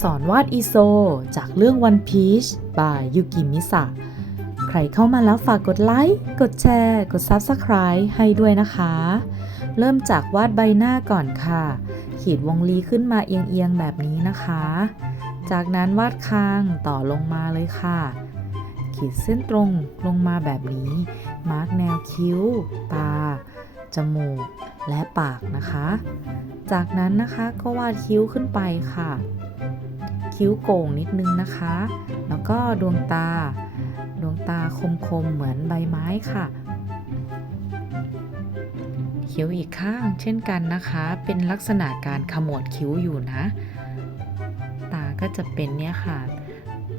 สอนวาดอีโซ จากเรื่อง One Piece บายยูกิมิสะใครเข้ามาแล้วฝากกดไลค์ กดแชร์ กด Subscribe ให้ด้วยนะคะ เริ่มจากวาดใบหน้าก่อนค่ะ ขีดวงรีขึ้นมาเอียงๆแบบนี้นะคะ จากนั้นวาดคางต่อลงมาเลยค่ะ ขีดเส้นตรงลงมาแบบนี้ มาร์กแนวคิ้ว ตา จมูก และปากนะคะ จากนั้นนะคะก็วาดคิ้วขึ้นไปค่ะ คิ้วโก่งนิดนึงนะคะ แล้วก็ดวงตา ดวงตาคมๆเหมือนใบไม้ค่ะ คิ้วอีกข้างเช่นกันนะคะ เป็นลักษณะการขมวดคิ้วอยู่นะ ตาก็จะเป็นเนี่ยค่ะ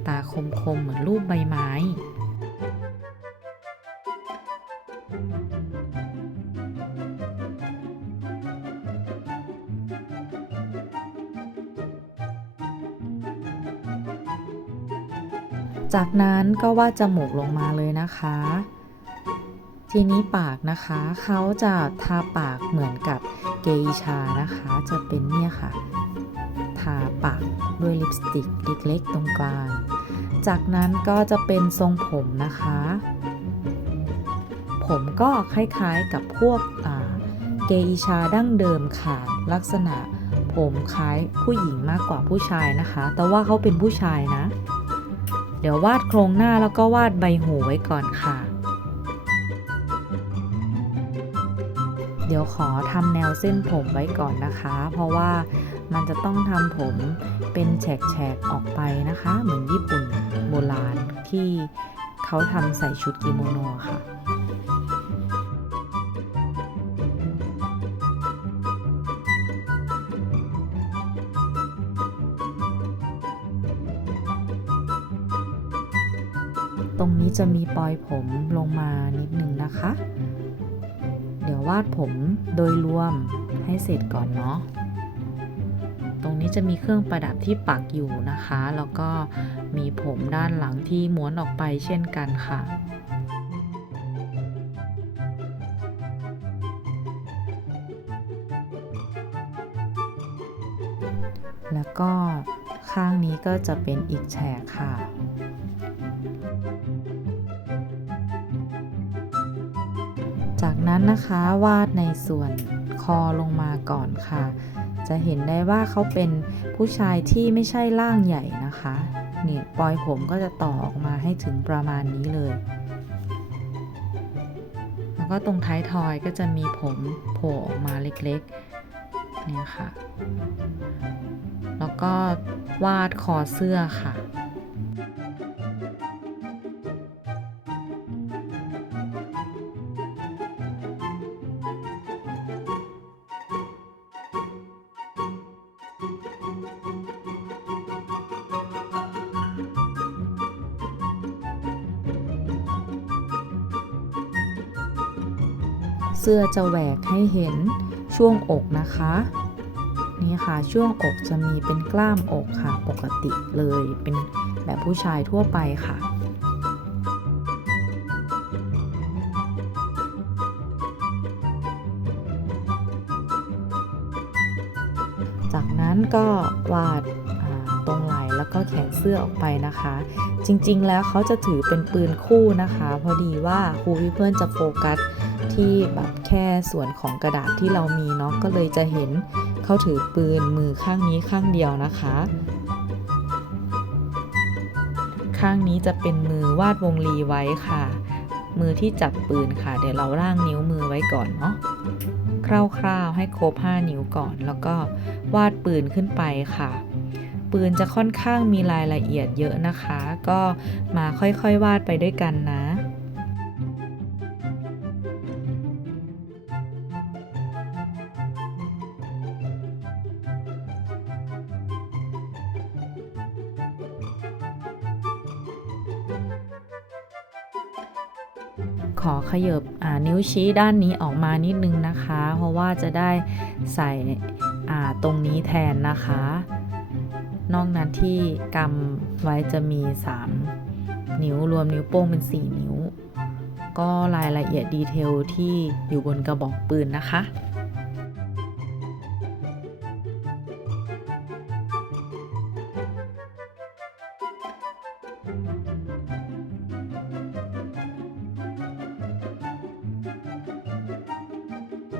ตาคมๆเหมือนรูปใบไม้ จากนั้นก็วาดจมูกลงมาเลยนะคะ ทีนี้ปากนะคะ เขาจะทาปากเหมือนกับเกอิชานะคะ จะเป็นเนี่ยค่ะ ทาปากด้วยลิปสติกเล็กๆตรงกลาง จากนั้นก็จะเป็นทรงผมนะคะ ผมก็คล้ายๆกับพวกเกอิชาดั้งเดิมค่ะ ลักษณะผมคล้ายผู้หญิงมากกว่าผู้ชายนะคะ แต่ว่าเขาเป็นผู้ชายนะ ดี๋ยววาดโครงหน้าแล้วก็วาดใบหูไว้ก่อนค่ะ เดี๋ยวขอทำแนวเส้นผมไว้ก่อนนะคะ เพราะว่ามันจะต้องทำผมเป็นแฉกๆออกไปนะคะ เหมือนญี่ปุ่นโบราณที่เขาทำใส่ชุดกิโมโนค่ะ ตรงนี้จะมีปลอยผมลงมานิดนึงนะคะ เดี๋ยววาดผมโดยรวมให้เสร็จก่อนเนาะ ตรงนี้จะมีเครื่องประดับที่ปักอยู่นะคะ แล้วก็มีผมด้านหลังที่ม้วนออกไปเช่นกันค่ะแล้วก็ข้างนี้ก็จะเป็นอีกแฉกค่ะ นั้นนะคะวาดในส่วนคอลงมาก่อนค่ะ จะเห็นได้ว่าเขาเป็นผู้ชายที่ไม่ใช่ร่างใหญ่นะคะนี่ปลอยผมก็จะต่อออกมาให้ถึงประมาณนี้เลย แล้วก็ตรงท้ายทอยก็จะมีผมโผล่ออกมาเล็กๆเนี่ยค่ะ แล้วก็วาดคอเสื้อค่ะ สื้อจะแหวกให้เห็นช่วงอกนะคะ นี่ค่ะช่วงอกจะมีเป็นกล้ามอกค่ะ ปกติเลยเป็นแบบผู้ชายทั่วไปค่ะจากนั้นก็วาดาตรงไหล่แล้วก็แขนเสื้อออกไปนะคะ จริงๆแล้วเขาจะถือเป็นปืนคู่นะคะ พอดีว่าครูวิเพื่อนจะโฟกัส ที่แบบแค่ส่วนของกระดาษที่เรามีเนาะก็เลยจะเห็นเขาถือปืนมือข้างนี้ข้างเดียวนะคะ ข้างนี้จะเป็นมือวาดวงรีไว้ค่ะ มือที่จับปืนค่ะ เดี๋ยวเราร่างนิ้วมือไว้ก่อนเนาะคร่าวๆให้ครบ5นิ้วก่อน แล้วก็วาดปืนขึ้นไปค่ะปืนจะค่อนข้างมีรายละเอียดเยอะนะคะ ก็มาค่อยๆวาดไปด้วยกันนะ ขอขยบนิ้วชี้ด้านนี้ออกมานิดนึงนะคะ เพราะว่าจะได้ใส่ตรงนี้แทนนะคะ นอกนั้นที่กำไว้จะมี 3 นิ้วรวมนิ้วโป้งเป็น 4 นิ้ว ก็รายละเอียดดีเทลที่อยู่บนกระบอกปืนนะคะ Música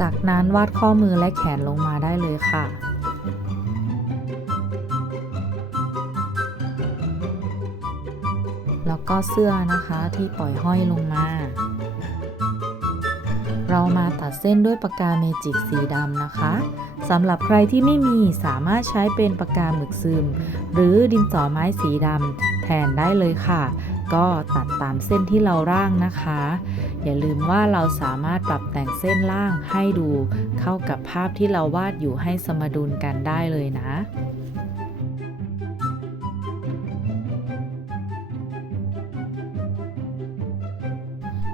จากนั้นวาดข้อมือและแขนลงมาได้เลยค่ะแล้วก็เสื้อนะคะที่ปล่อยห้อยลงมา เรามาตัดเส้นด้วยปากกาเมจิกสีดำนะคะสำหรับใครที่ไม่มีสามารถใช้เป็นปากกาหมึกซึม หรือดินสอไม้สีดำแทนได้เลยค่ะ ก็ตัดตามเส้นที่เราร่างนะคะ อย่าลืมว่าเราสามารถปรับแต่งเส้นล่างให้ดูเข้ากับภาพที่เราวาดอยู่ให้สมดุลกันได้เลยนะ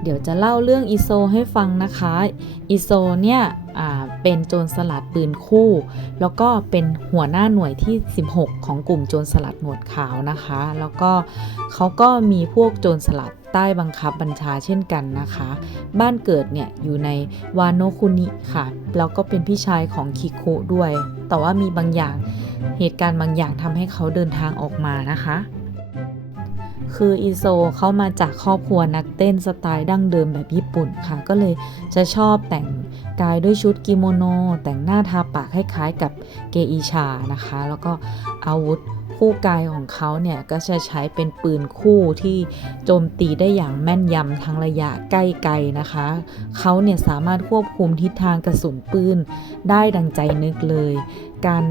เดี๋ยวจะเล่าเรื่องอีโซให้ฟังนะคะอีโซเนี่ยอ่า เป็นโจรสลัดปืนคู่ แล้วก็เป็นหัวหน้าหน่วยที่ 16 ของกลุ่มโจรสลัดหนวดขาวนะคะ แล้วก็เขาก็มีพวกโจรสลัดใต้บังคับบัญชาเช่นกันนะคะ บ้านเกิดเนี่ยอยู่ในวานโนคุนิค่ะ แล้วก็เป็นพี่ชายของคิคุด้วย แต่ว่ามีบางอย่างเหตุการณ์บางอย่างทำให้เขาเดินทางออกมานะคะคืออิโซเขามาจากครอบครัวนักเต้นสไตล์ดั้งเดิมแบบญี่ปุ่นค่ะ ก็เลยจะชอบแต่ง กายด้วยชุดกิโมโน แต่งหน้าทาปากคล้ายๆกับเกอิชานะคะ แล้วก็อาวุธคู่กายของเขาเนี่ย ก็จะใช้เป็นปืนคู่ที่โจมตีได้อย่างแม่นยำทั้งระยะใกล้ไกลนะคะ เขาเนี่ยสามารถควบคุมทิศทางกระสุนปืนได้ดังใจนึกเลย การ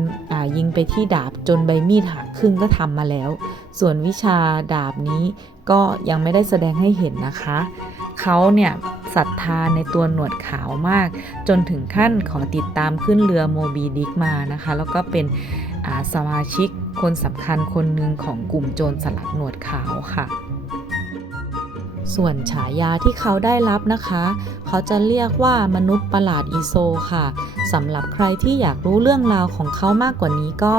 ยิงไปที่ดาบจนใบมีดหักครึ่งก็ทำมาแล้ว ส่วนวิชาดาบนี้ก็ยังไม่ได้แสดงให้เห็นนะคะ เขาเนี่ยศรัทธาในตัวหนวดขาวมาก จนถึงขั้นขอติดตามขึ้นเรือโมบีดิกมานะคะ แล้วก็เป็นสมาชิกคนสำคัญคนหนึ่งของกลุ่มโจรสลัดหนวดขาวค่ะ ส่วนฉายาที่เขาได้รับนะคะ เขาจะเรียกว่ามนุษย์ประหลาดอีโซค่ะสำหรับใครที่อยากรู้เรื่องราวของเขามากกว่านี้ก็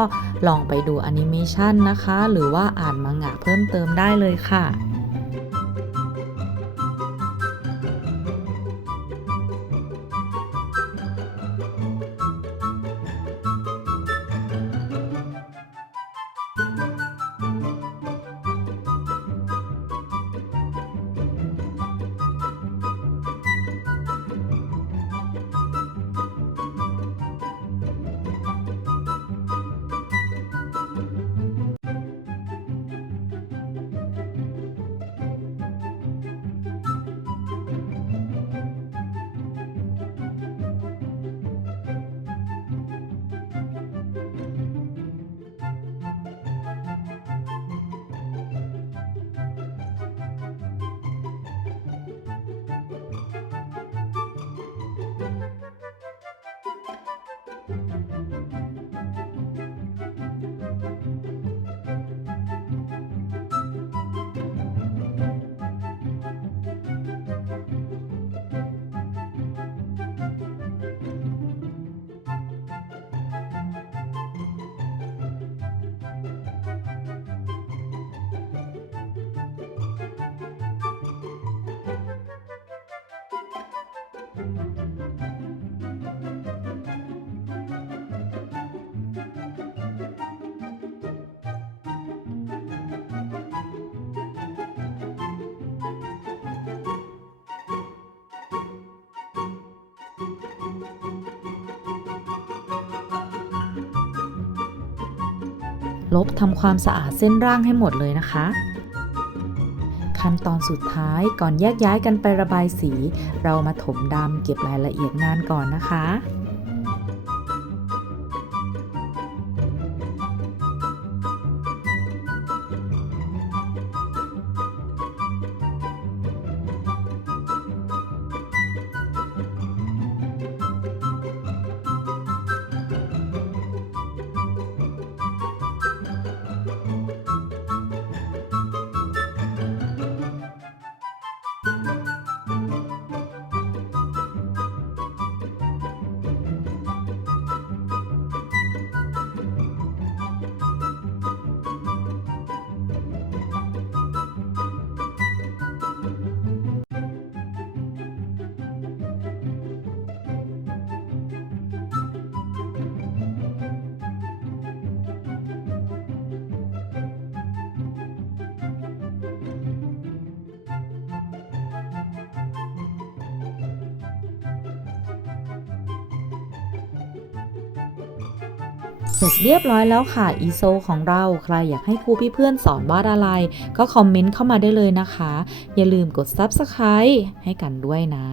ลองไปดูแอนิเมชันนะคะ หรือว่าอ่านมังงะเพิ่มเติมได้เลยค่ะ ลบทำความสะอาดเส้นร่างให้หมดเลยนะคะ ขั้นตอนสุดท้ายก่อนแยกย้ายกันไประบายสี เรามาถมดำเก็บรายละเอียดงานก่อนนะคะ เสร็จเรียบร้อยแล้วค่ะอีโซของเราใครอยากให้ครูพี่เพื่อนสอนวาดอะไร ก็คอมเมนต์เข้ามาได้เลยนะคะ อย่าลืมกด Subscribe ให้กันด้วยนะ